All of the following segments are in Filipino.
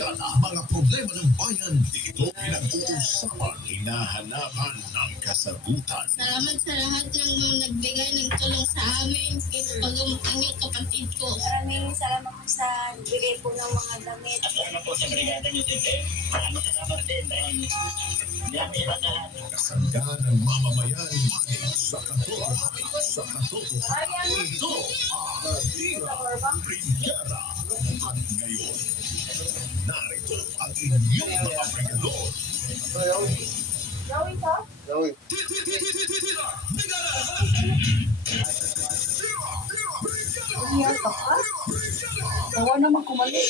Yan ang mga problema ng bayan dito pinag-uusapan, hinahanapan ng kasagutan. Salamat sa lahat ng mga nagbigay ng tulong sa amin. Pag-umang inyong kapatid ko. Maraming salamat po sa bigay po ng mga damit. At salamat po sa brigada niyo, Tite. Maraming salamat din dahil niyamira na lahat. Kasangga ng mamamayan sa katotohanan. Sa katotohanan. Ito ang Tira Prinyera. At ngayon, narito ang inyong mga brigador. Gawin ka? Gawin. Iyan ka pa? Gawa naman kumali.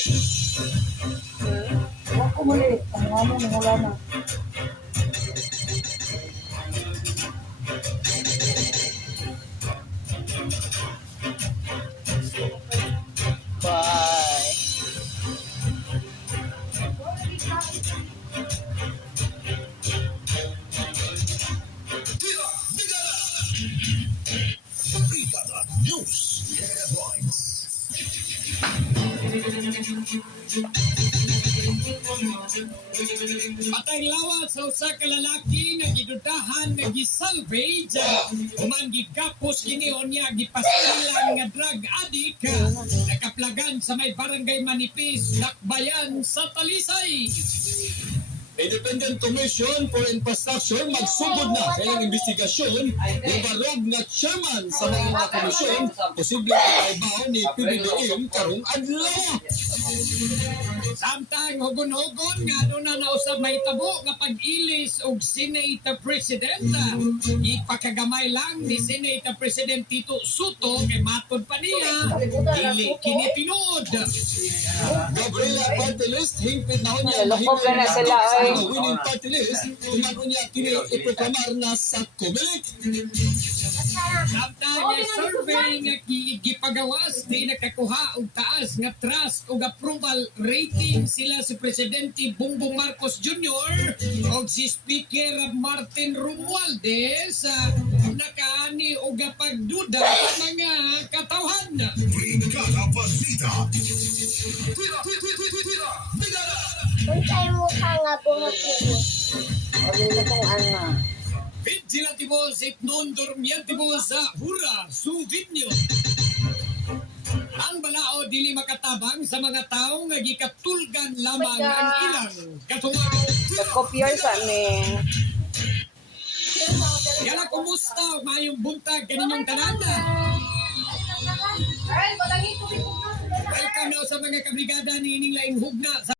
Gawa kumali. Ang mga mo, wala na. Bye. Brigada News Headlines. Patay lawas sa usa ka lalaki nga gidudahan nga gisalvage human gigapos kini unya gipastilan nga drug addict nakaplagan sa may barangay Manipis, Lakbayan sa Talisay. Independent Commission for Infrastructure magsugod na sa ilang investigasyon ng barog na chairman sa mga komisyon posible kaibaw ni PBBM karong adlaw. Samtang hugon-hugon nga doon na nausab may tabo nga pag-ilis og Senate President. Ipakagamay lang ni Senate President Tito Soto kay matod pa niya dili kini tinuod. Gabriela Party List hingpit na niya Loko na sila ay. ang winning party list kung niya kini iproklamar na sa COMELEC. Samtang nga survey nga gipagawas di nakakuha og taas nga trust ug approval rating sila si Presidente Bongbong Marcos Jr. o si Speaker Martin Romualdez nakaani og pagduda sa mga katawhan. Brigada Balita. Kung tayo mukha nga pumapulo. Ano na kung ano. Vigilantibos itnon dormientibos sa Hura, Suvinyo. Ang balao dili makatabang sa mga tao nga gikatulgan lamang ang ilang katungan. Nag-copier sa amin. Yala kumusta? Mayong buntag kaninyong tanan. Welcome na sa mga kabrigada ni Ining Laing Hugna.